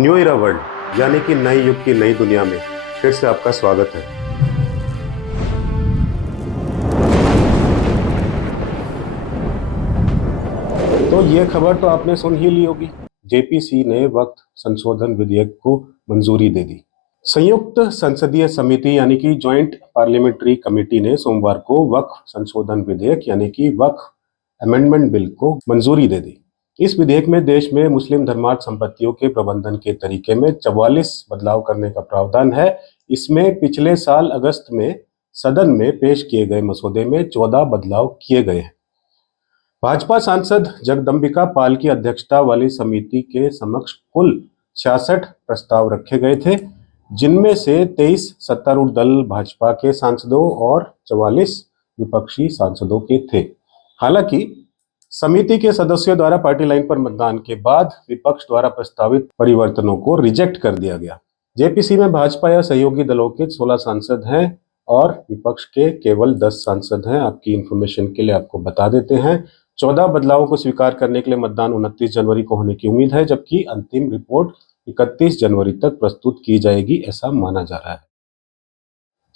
New इरा world यानी कि नए युग की नई दुनिया में फिर से आपका स्वागत है। तो ये खबर तो आपने सुन ही ली होगी। जेपीसी ने वक्फ संशोधन विधेयक को मंजूरी दे दी। संयुक्त संसदीय समिति यानी कि ज्वाइंट पार्लियामेंट्री कमेटी ने सोमवार को वक्फ संशोधन विधेयक यानी कि वक्फ अमेंडमेंट बिल को मंजूरी दे दी। इस विधेयक में देश में मुस्लिम धर्मार्थ संपत्तियों के प्रबंधन के तरीके में 44 बदलाव करने का प्रावधान है। इसमें पिछले साल अगस्त में सदन में पेश किए गए मसौदे में 14 बदलाव किए गए हैं। भाजपा सांसद जगदंबिका पाल की अध्यक्षता वाली समिति के समक्ष कुल 66 प्रस्ताव रखे गए थे, जिनमें से 23 सत्तारूढ़ दल भाजपा के सांसदों और 44 विपक्षी सांसदों के थे। हालांकि समिति के सदस्यों द्वारा पार्टी लाइन पर मतदान के बाद विपक्ष द्वारा प्रस्तावित परिवर्तनों को रिजेक्ट कर दिया गया। जेपीसी में भाजपा या सहयोगी दलों के 16 सांसद हैं और विपक्ष के केवल 10 सांसद हैं। आपकी इंफॉर्मेशन के लिए आपको बता देते हैं। 14 बदलावों को स्वीकार करने के लिए मतदान 29 जनवरी को होने की उम्मीद है, जबकि अंतिम रिपोर्ट 31 जनवरी तक प्रस्तुत की जाएगी, ऐसा माना जा रहा है।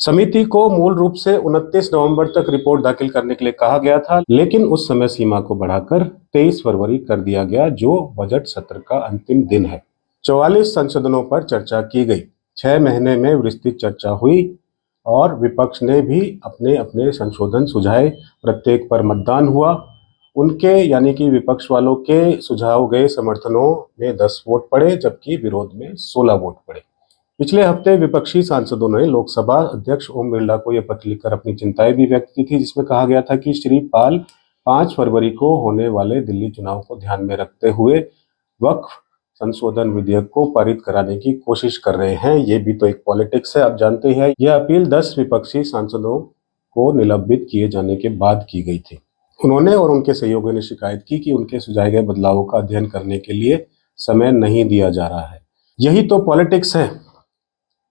समिति को मूल रूप से 29 नवंबर तक रिपोर्ट दाखिल करने के लिए कहा गया था, लेकिन उस समय सीमा को बढ़ाकर 23 फरवरी कर दिया गया, जो बजट सत्र का अंतिम दिन है। 44 संशोधनों पर चर्चा की गई। 6 महीने में विस्तृत चर्चा हुई और विपक्ष ने भी अपने अपने संशोधन सुझाए। प्रत्येक पर मतदान हुआ। उनके यानी कि विपक्ष वालों के सुझाव गए समर्थनों में 10 वोट पड़े, जबकि विरोध में 16 वोट पड़े। पिछले हफ्ते विपक्षी सांसदों ने लोकसभा अध्यक्ष ओम बिरला को यह पत्र लिखकर अपनी चिंताएं भी व्यक्त की थी, जिसमें कहा गया था कि श्री पाल 5 फरवरी को होने वाले दिल्ली चुनाव को ध्यान में रखते हुए वक्फ संशोधन विधेयक को पारित कराने की कोशिश कर रहे हैं। ये भी तो एक पॉलिटिक्स है, आप जानते हैं। यह अपील 10 विपक्षी सांसदों को निलंबित किए जाने के बाद की गई थी। उन्होंने और उनके सहयोगियों ने शिकायत की कि उनके सुझाए गए बदलावों का अध्ययन करने के लिए समय नहीं दिया जा रहा है। यही तो पॉलिटिक्स है।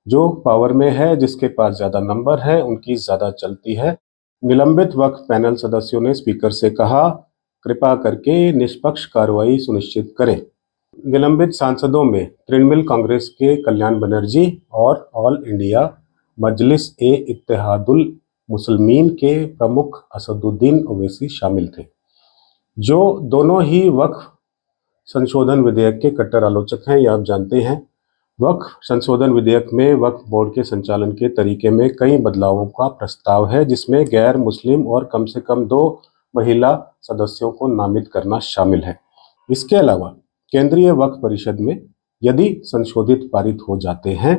जो पावर में है, जिसके पास ज्यादा नंबर है, उनकी ज्यादा चलती है। निलंबित वक्फ पैनल सदस्यों ने स्पीकर से कहा, कृपा करके निष्पक्ष कार्रवाई सुनिश्चित करें। निलंबित सांसदों में तृणमूल कांग्रेस के कल्याण बनर्जी और ऑल इंडिया मजलिस ए इत्तेहादुल मुस्लिमीन के प्रमुख असदुद्दीन ओवैसी शामिल थे, जो दोनों ही वक्फ संशोधन विधेयक के कट्टर आलोचक हैं। यह आप जानते हैं। वक्फ संशोधन विधेयक में वक्फ बोर्ड के संचालन के तरीके में कई बदलावों का प्रस्ताव है, जिसमें गैर मुस्लिम और कम से कम 2 महिला सदस्यों को नामित करना शामिल है। इसके अलावा केंद्रीय वक्फ परिषद में यदि संशोधित पारित हो जाते हैं,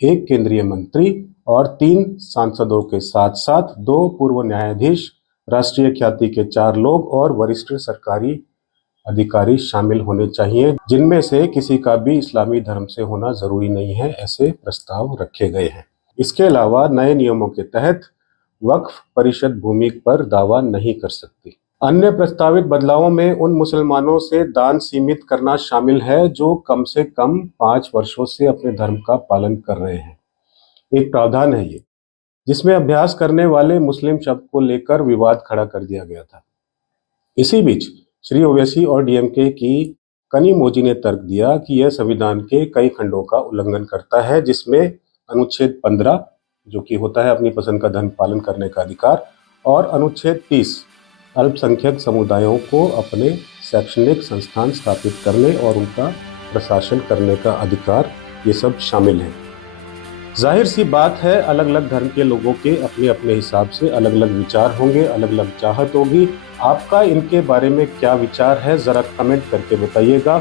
1 केंद्रीय मंत्री और 3 सांसदों के साथ साथ 2 पूर्व न्यायाधीश, राष्ट्रीय ख्याति के 4 लोग और वरिष्ठ सरकारी अधिकारी शामिल होने चाहिए, जिनमें से किसी का भी इस्लामी धर्म से होना जरूरी नहीं है। ऐसे प्रस्ताव रखे गए हैं। इसके अलावा नए नियमों के तहत वक्फ परिषद भूमि पर दावा नहीं कर सकती। अन्य प्रस्तावित बदलावों में उन मुसलमानों से दान सीमित करना शामिल है जो कम से कम 5 वर्षों से अपने धर्म का पालन कर रहे हैं। एक प्रावधान है ये, जिसमें अभ्यास करने वाले मुस्लिम शब्द को लेकर विवाद खड़ा कर दिया गया था। इसी बीच श्री ओवैसी और डीएमके की कनिमोझी ने तर्क दिया कि यह संविधान के कई खंडों का उल्लंघन करता है, जिसमें अनुच्छेद 15, जो कि होता है अपनी पसंद का धर्म पालन करने का अधिकार, और अनुच्छेद 30, अल्पसंख्यक समुदायों को अपने शैक्षणिक संस्थान स्थापित करने और उनका प्रशासन करने का अधिकार, ये सब शामिल है। जाहिर सी बात है, अलग अलग धर्म के लोगों के अपने अपने हिसाब से अलग अलग विचार होंगे, अलग अलग चाहत होगी। आपका इनके बारे में क्या विचार है, जरा कमेंट करके बताइएगा।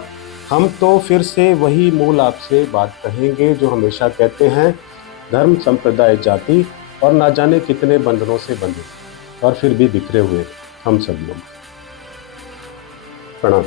हम तो फिर से वही मूल आपसे बात कहेंगे जो हमेशा कहते हैं, धर्म, संप्रदाय, जाति और ना जाने कितने बंधनों से बंधे और फिर भी बिखरे हुए हम सब लोग। प्रणाम।